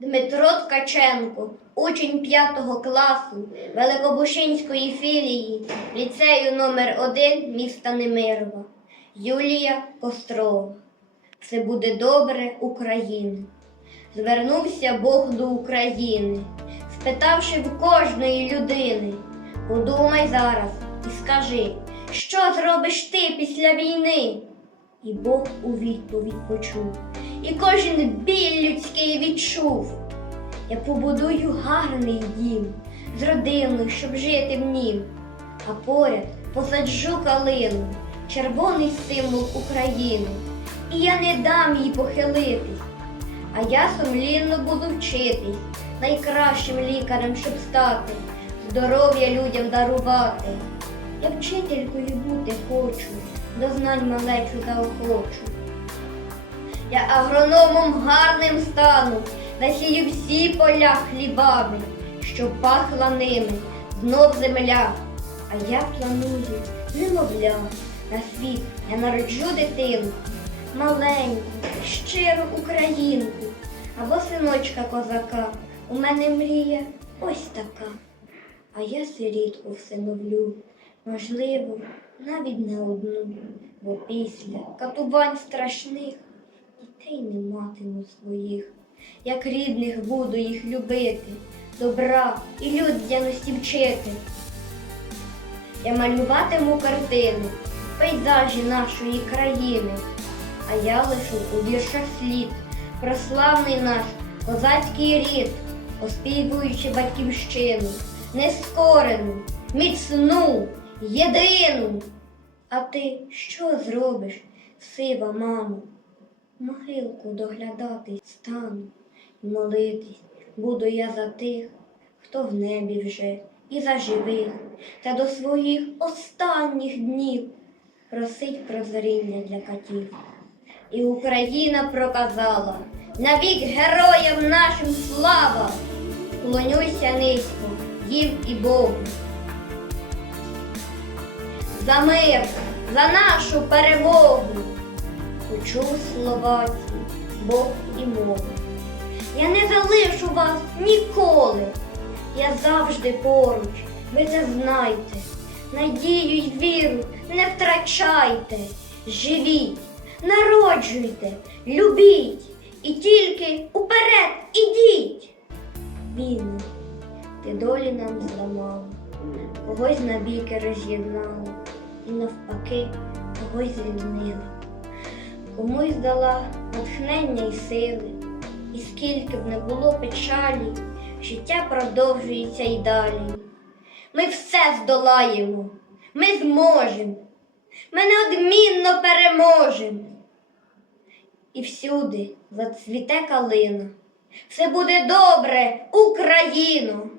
Дмитро Ткаченко, учень 5 класу Великобушинської філії ліцею номер 1 міста Немирова. Юлія Кострова. Все буде добре, Україна. Звернувся Бог до України, спитавши в кожної людини. Подумай зараз і скажи, що зробиш ти після війни? І Бог у відповідь почув, і кожен біль людський відчув. Я побудую гарний дім з родиною, щоб жити в нім, а поряд посаджу калину, червоний символ України, і я не дам їй похилитись, а я сумлінно буду вчитись, найкращим лікарем, щоб стати, здоров'я людям дарувати. Я вчителькою бути хочу, до знань малечу заохочу. Я агрономом гарним стану, насію всі поля хлібами, щоб пахла ними знов земля. А я планую немовля на світ я народжу дитину, маленьку, щиру українку, або синочка козака. У мене мрія ось така. А я сирітку всиновлю, можливо, навіть не одну, бо після катувань страшних дітей не матиму своїх, як рідних буду їх любити, добра і людяності вчити. Я малюватиму картину, пейзажі нашої країни, а я лишу у віршах слід про славний наш козацький рід, оспівуючи батьківщину, нескорену, міцну, єдину. А ти що зробиш, сива мамо? Могилку доглядати стану і молитись буду я за тих, хто в небі вже, і за живих, та до своїх останніх днів просить прозріння для катів. І Україна проказала навік героям нашим слава, клонюся низько їм і Богу. За мир, за нашу перемогу. Почув слова Бог і мову. Я не залишу вас ніколи. Я завжди поруч, ви це знайте. Надію й віру не втрачайте. Живіть, народжуйте, любіть і тільки уперед ідіть. Війна, ти долі нам зламала, когось навіки роз'єднала, і навпаки когось звільнила. Комусь дала натхнення й сили, і скільки б не було печалі, життя продовжується й далі. Ми все здолаємо, ми зможемо, ми неодмінно переможемо. І всюди зацвіте калина. Все буде добре, Україно!